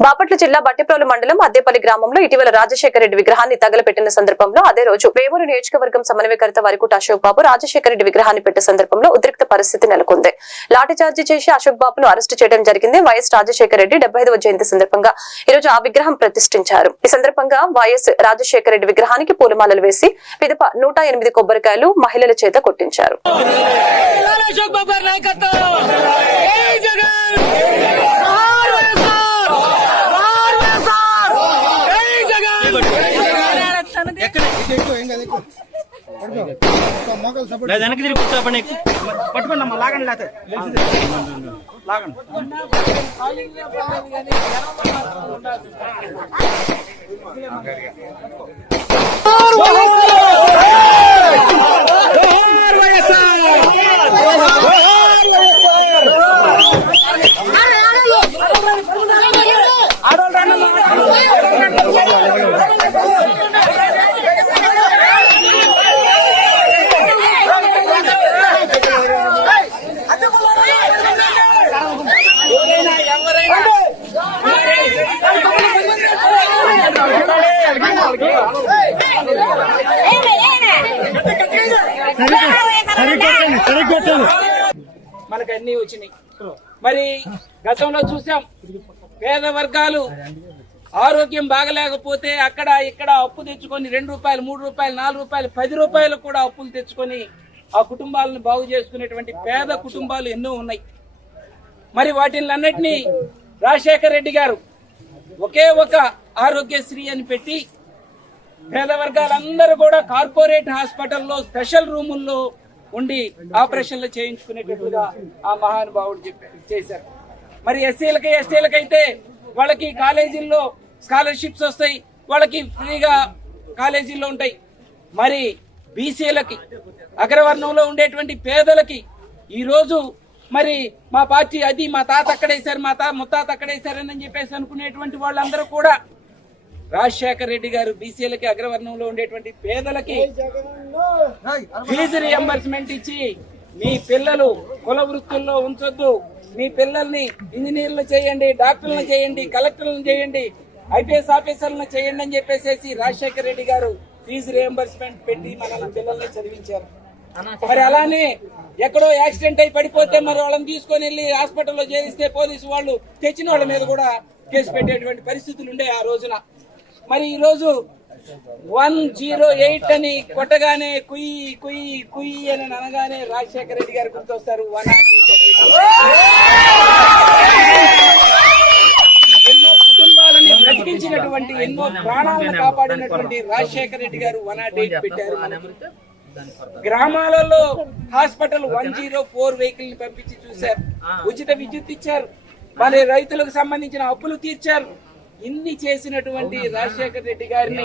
బాపట్ల జిల్లా బట్టిప్రోలు మండలం అద్దేపల్లి గ్రామంలో ఇటీవల రాజశేఖర రెడ్డి విగ్రహాన్ని తగలపెట్టిన సందర్భంలో అదే రోజు వేమూరు నియోజకవర్గం సమన్వయకర్త వరకుట అశోక్ బాబు రాజశేఖర రెడ్డి విగ్రహాన్ని పెట్టే సందర్భంలో ఉద్రిక్త పరిస్థితి నెలకొంది. లాఠీచార్జీ చేసి అశోక్ బాబును అరెస్టు చేయడం జరిగింది. వైఎస్ రాజశేఖర రెడ్డి డెబ్బై జయంతి సందర్భంగా ఈ రోజు ఆ విగ్రహం ప్రతిష్ఠించారు. ఈ సందర్భంగా వైఎస్ రాజశేఖర రెడ్డి విగ్రహానికి పూలమాలలు వేసి పిదప నూట ఎనిమిది కొబ్బరికాయలు మహిళల చేత కొట్టించారు. లేదు వెనక్కి తిరిగి కూర్చో పని. పట్టుకోండి అమ్మా లాగండి లేకపోతే లాగండి. మనకు అన్ని వచ్చినాయి మరి గతంలో చూసాం పేద వర్గాలు ఆరోగ్యం బాగలేకపోతే అక్కడ ఇక్కడ అప్పు తెచ్చుకొని రెండు రూపాయలు మూడు రూపాయలు నాలుగు రూపాయలు పది రూపాయలు కూడా అప్పులు తెచ్చుకొని ఆ కుటుంబాలను బాగు చేసుకునేటువంటి పేద కుటుంబాలు ఎన్నో ఉన్నాయి. మరి వాటిని అన్నిటినీ రాజశేఖర రెడ్డి గారు ఒకే ఒక ఆరోగ్యశ్రీ అని పెట్టి పేద వర్గాలందరూ కూడా కార్పొరేట్ హాస్పిటల్లో స్పెషల్ రూముల్లో ఉండి ఆపరేషన్లు చేయించుకునేటట్లుగా ఆ మహానుభావుడు చెప్పారు చేశారు. మరి ఎస్సీలకి ఎస్టీలకైతే వాళ్ళకి కాలేజీల్లో స్కాలర్షిప్స్ వస్తాయి వాళ్ళకి ఫ్రీగా కాలేజీల్లో ఉంటాయి. మరి బీసీలకి అగ్రవర్ణంలో ఉండేటువంటి పేదలకి ఈ రోజు మరి మా పార్టీ అది మా తాత అక్కడేశారు మా తా ముత్తాత అక్కడేశారని చెప్పేసి అనుకునేటువంటి వాళ్ళందరూ కూడా రాజశేఖర్ రెడ్డి గారు బీసీలకి అగ్రవర్ణంలో ఉండేటువంటి పేదలకి ఫీజు రియంబర్స్మెంట్ ఇచ్చి మీ పిల్లలు కుల వృత్తుల్లో ఉంచొద్దు. మీ పిల్లల్ని ఇంజనీర్లు చేయండి డాక్టర్లను చేయండి కలెక్టర్లను చేయండి ఐపీఎస్ ఆఫీసర్లను చేయండి అని చెప్పేసి రాజశేఖర రెడ్డి గారు ఫీజు రియంబర్స్మెంట్ పెట్టి మన పిల్లల్ని చదివించారు. మరి అలానే ఎక్కడో యాక్సిడెంట్ అయి పడిపోతే మరి వాళ్ళని తీసుకొని వెళ్ళి హాస్పిటల్లో చేరిస్తే పోలీసు వాళ్ళు తెచ్చిన వాళ్ళ మీద కూడా కేసు పెట్టేటువంటి పరిస్థితులు ఉండే ఆ రోజున. మరి ఈరోజు వన్ జీరో ఎయిట్ అని కొట్టగానే కుయ్యి కుయ్యి కుయ్యి అని అనగానే రాజశేఖర రెడ్డి గారు గుర్తొస్తారు. వన్ ఎన్నో కుటుంబాలని బ్రతికించినటువంటి ఎన్నో ప్రాణాలను కాపాడినటువంటి రాజశేఖర రెడ్డి గారు వన్ నాట్ ఎయిట్ పెట్టారు గ్రామాలలో hospital one zero four vehicle పంపించి చూశారు. ఉచిత విద్యుత్ ఇచ్చారు. మరి రైతులకు సంబంధించిన అప్పులు తీర్చారు. ఇన్ని చేసినటువంటి రాజశేఖర రెడ్డి గారిని